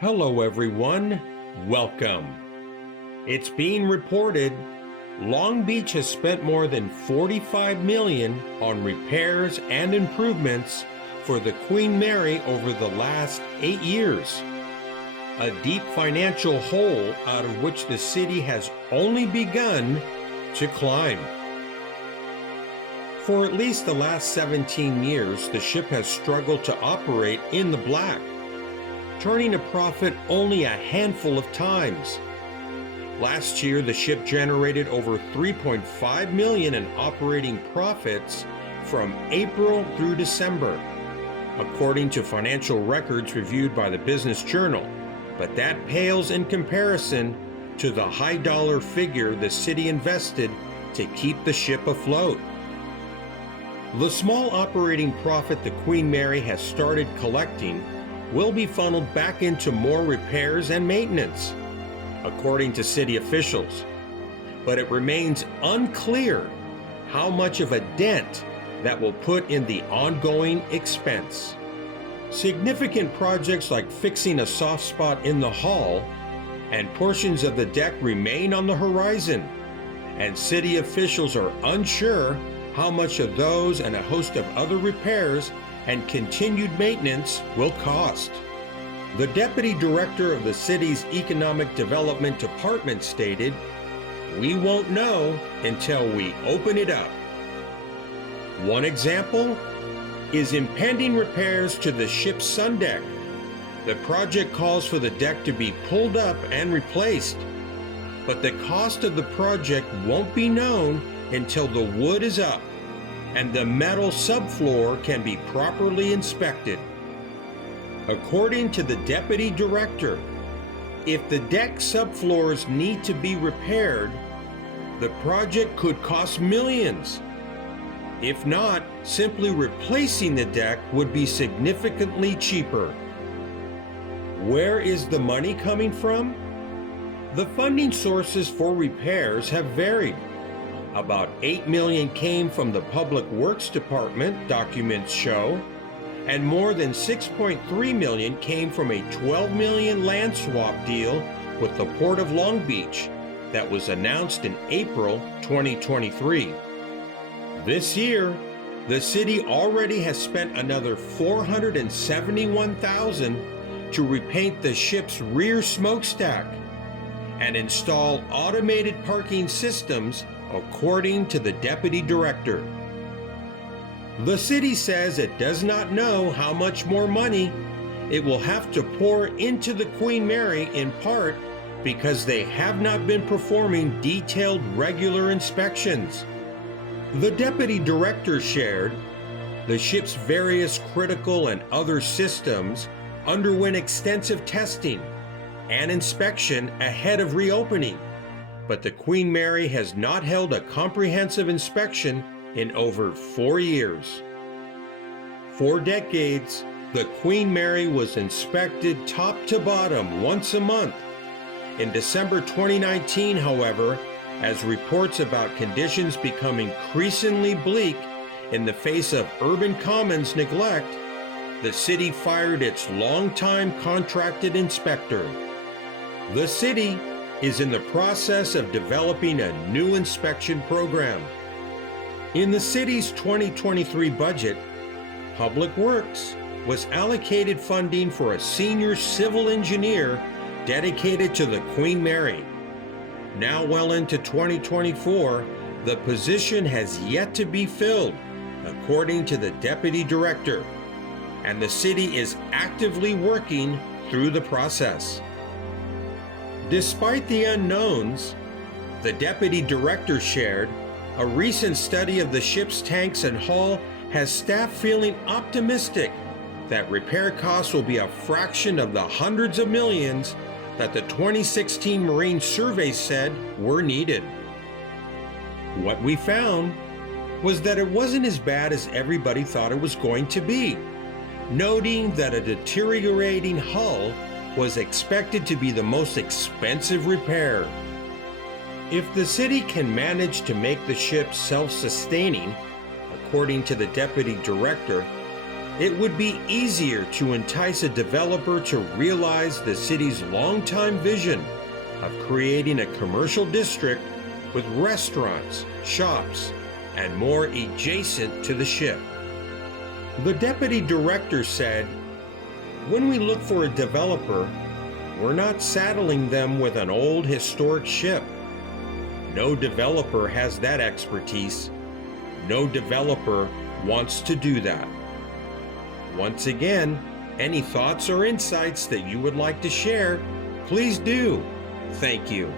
Hello everyone, welcome. It's being reported Long Beach has spent more than $45 million on repairs and improvements for the Queen Mary over the last 8 years. A deep financial hole out of which the city has only begun to climb. For at least the last 17 years, the ship has struggled to operate in the black, turning a profit only a handful of times. Last year, the ship generated over $3.5 million in operating profits from April through December, according to financial records reviewed by the Business Journal, but that pales in comparison to the high dollar figure the city invested to keep the ship afloat. The small operating profit the Queen Mary has started collecting will be funneled back into more repairs and maintenance, according to city officials. But it remains unclear how much of a dent that will put in the ongoing expense. Significant projects like fixing a soft spot in the hull and portions of the deck remain on the horizon, and city officials are unsure how much of those and a host of other repairs and continued maintenance will cost. The deputy director of the city's economic development department stated, "We won't know until we open it up." One example is impending repairs to the ship's sun deck. The project calls for the deck to be pulled up and replaced, but the cost of the project won't be known until the wood is up and the metal subfloor can be properly inspected. According to the deputy director, if the deck subfloors need to be repaired, the project could cost millions. If not, simply replacing the deck would be significantly cheaper. Where is the money coming from? The funding sources for repairs have varied. About $8 million came from the Public Works Department, documents show, and more than $6.3 million came from a $12 million land swap deal with the Port of Long Beach that was announced in April 2023. This year, the city already has spent another $471,000 to repaint the ship's rear smokestack and install automated parking systems, according to the deputy director. The city says it does not know how much more money it will have to pour into the Queen Mary, in part because they have not been performing detailed regular inspections. The deputy director shared the ship's various critical and other systems underwent extensive testing and inspection ahead of reopening, but the Queen Mary has not held a comprehensive inspection in over 4 years. For decades, the Queen Mary was inspected top to bottom once a month. In December 2019, however, as reports about conditions become increasingly bleak in the face of Urban Commons neglect, the city fired its longtime contracted inspector. The city is in the process of developing a new inspection program. In the city's 2023 budget, Public Works was allocated funding for a senior civil engineer dedicated to the Queen Mary. Now well into 2024, the position has yet to be filled, according to the deputy director, and the city is actively working through the process. Despite the unknowns, the deputy director shared, a recent study of the ship's tanks and hull has staff feeling optimistic that repair costs will be a fraction of the hundreds of millions that the 2016 Marine Survey said were needed. What we found was that it wasn't as bad as everybody thought it was going to be, noting that a deteriorating hull was expected to be the most expensive repair. If the city can manage to make the ship self-sustaining, according to the deputy director, It would be easier to entice a developer to realize the city's longtime vision of creating a commercial district with restaurants, shops, and more adjacent to the ship. The deputy director said, "When we look for a developer, we're not saddling them with an old historic ship. No developer has that expertise. No developer wants to do that." Once again, any thoughts or insights that you would like to share, please do. Thank you.